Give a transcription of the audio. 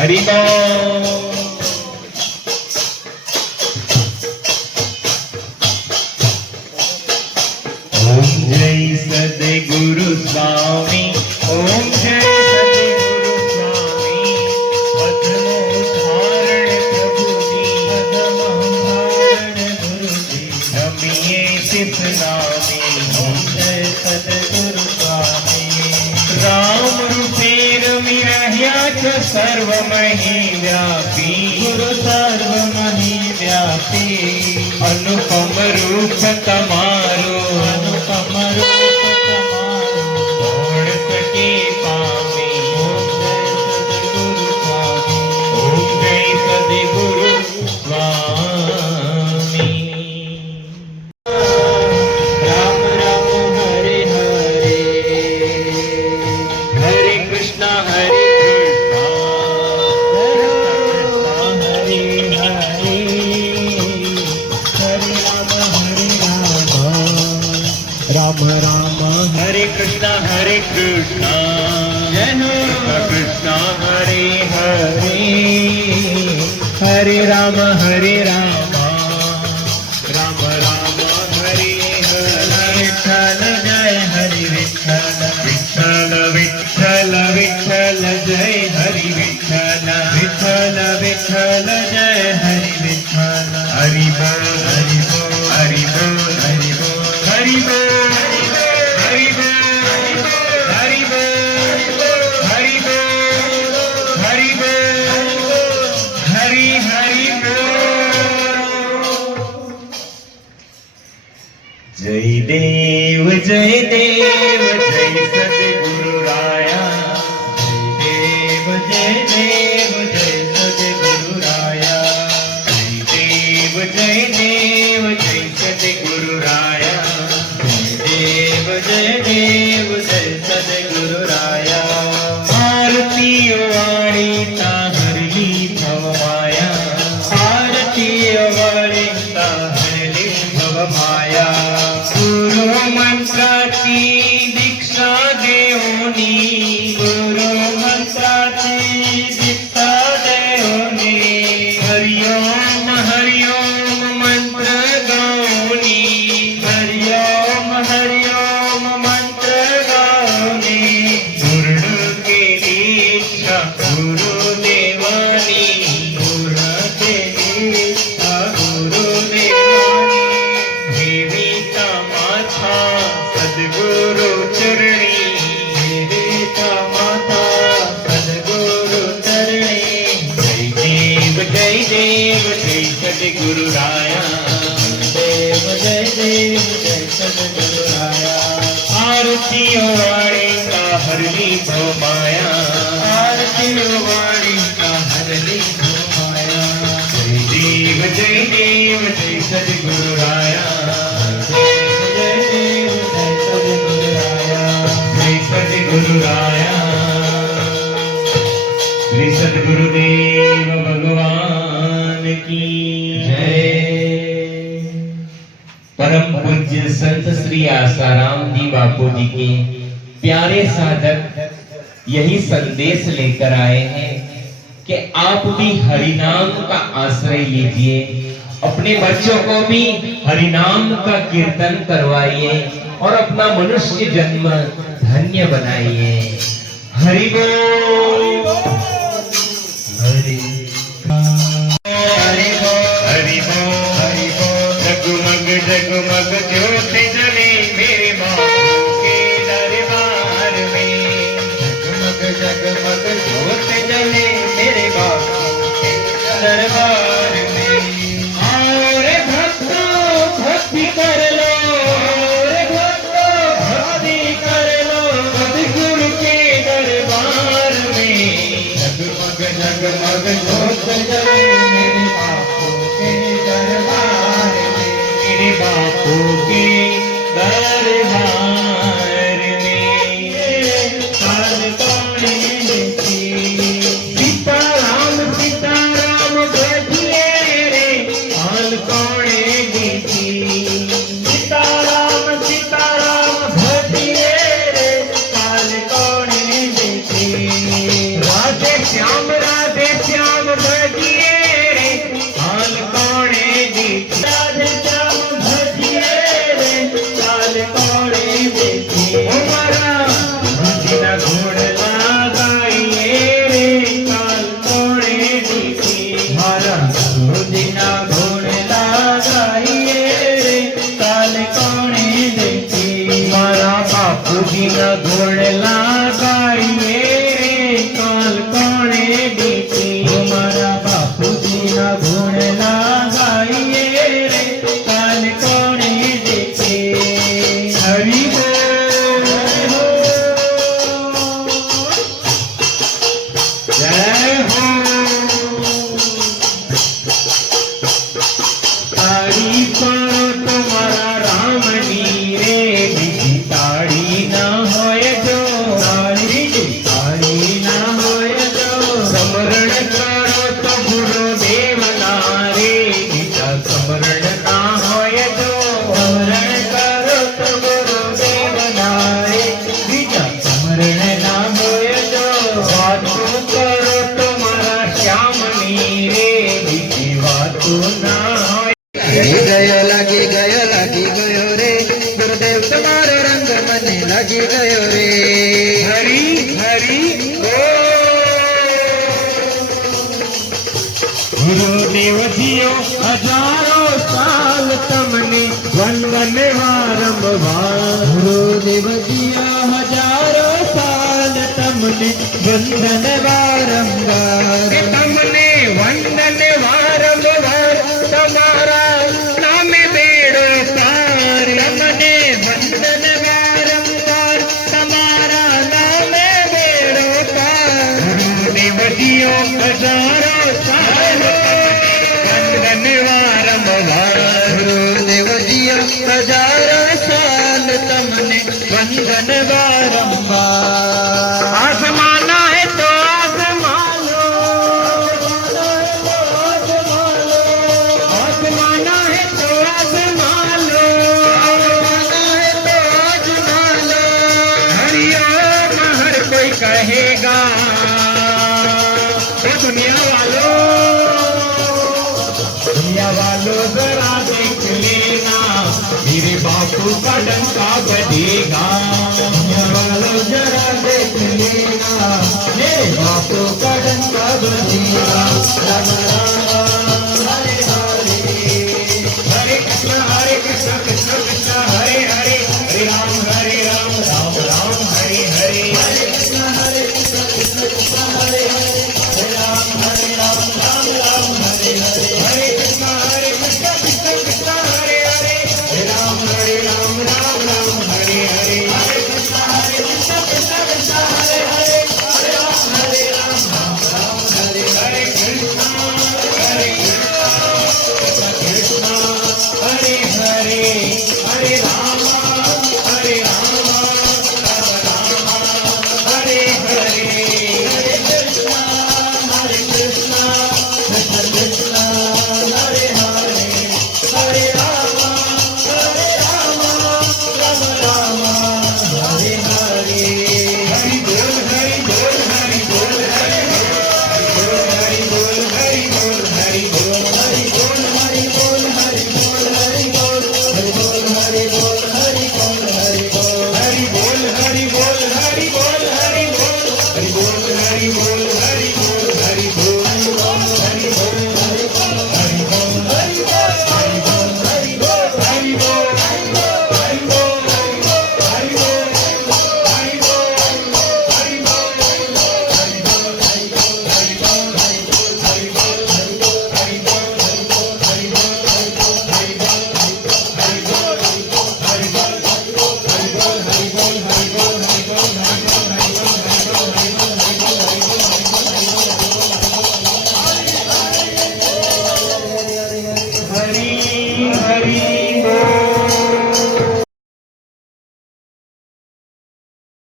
हरि बोल। ओम जय सद्गुरु स्वामी, ओम जय सद्गुरु स्वामी, पद्मोद्धारण प्रभु जी, पद्मोद्धारण गुरु जी, नमिये शिव नामी, ओम जय सद्गुरु स्वामी। राम रूपे रमि રહ્યા છો સર્વમહી વ્યાપી, ગુરુ સર્વમહી વ્યાપી, अनुपम रूप તમારો, अनुपम रूप તમારો, કોણ સકે પામે, ઓમ જય સદ્ગુરુ સ્વામી। રામ રામ હરે હરે, હરે કૃષ્ણ હરે राम राम हरे कृष्णा जय हो कृष्णा हरे हरे, हरे राम राम राम हरे हरे, विठ्ठल जय हरि विठ्ठल, विठ्ठल विठ्ठल विठ्ठल जय हरि विठ्ठल, विठ्ठल विठ्ठल जय हरि विठ्ठल, हरि बोल हरि बोल हरि बोल हरि बोल हरि बोल हरि बोल हरि बोल हरि बोल हरि हरि बोल। जय देव जय देव जय सद्गुरु राया, जय देव जय सद्गुरु राया, जय देव जय सद्गुरु राया, जय देव जय सद्गुरु राया। आरती वाणी ताहरली भव माया, आरती वाणी ताहरली भव माया, गुरु मंत्राची दीक्षा देऊनी, गुरु मंत्राची दीक्षा देऊनी, हरि ओम मंत्र गाऊनी, हरि ओम मंत्र गाऊनी, पूर्ण केली इच्छा गुरुदेवानी, पूर्ण केली इच्छा गुरुदेवानी, देवीचा माथा सद्गुरु चरणी, देवीचा माथा सद्गुरु चरणी, जय देव जय देव जय सद्गुरु राया, देव जय देव जय सद्गुरु राया। आरती वाणी का हरली भव माया, आरती वाणी का हरली भव माया, जय देव जय सद्गुरु राया, जय देव जय सद्गुरु राया, जय सद्गुरु राया। श्री सद्गुरुदेव भगवान की जय। परम पूज्य संत श्री आसाराम जी बापू जी के प्यारे साधक यही संदेश लेकर आए हैं कि आप भी हरिनाम का आश्रय लीजिए, अपने बच्चों को भी हरिनाम का कीर्तन करवाइए और अपना मनुष्य जन्म धन्य बनाइए। हरि बोल हरि हरि बोल हरि बोल हरि बोल। जगमग जगमग ज्योति जले मेरे बापू के दरबार में, जगमग जगमग ज्योति जले मेरे बापू के दरबार में। और भक्तों भक्ति कर लो, भक्ति कर लो सद्गुरु के दरबार में, जगमग जगमग ज्योति जले मेरे बापू के दरबार में, मेरे बापू के दरबार में। काल काली सीताराम सीताराम भजिए रे, काल काले दीदी सीताराम सीताराम भजिए रे, काल न गुण लगाइए रे काल कोणे देखे मारा बापूजी ना गुण लगाइए रे काल कोणे देखे हरि जय हो तारीफ करो तुम्हारा राम नी रे बीजी ताड़ी ना होए जो ताड़ी ना होय जो समरण करो तो गुरुदेव ना रे बीजा समरण ना होए जो स्मरण करो तो गुरुदेव नारे बीजा स्मरण ना होय जो वातों करो तुम्हारा श्याम नी रे बीजी वातों ना होए लागी गयो रे गुरुदेव तुम्हारो रंग मने लागी गयो रे हरि हरि गुरुदेव जियो हजारों साल तमने वंदन वारंवार गुरुदेव जिया हजारों साल तमने वंदन बारंबार तमने वंदन वारंवार तुम्हारा नाम बेड़ो पार तमने वंदन बारंबार तुम्हारा नाम बेड़ो पार गुरुदेव जियो हजारों साल वंदन वारंवार गुरुदेव जिया हजारों साल तमने वंदन बारंबार आसमाना है तो आसमानो आसमाना है तो आसमानो हरिओम हर कोई कहेगा तो दुनिया वालों जरा देख लेना मेरे बापू का डंका बजेगा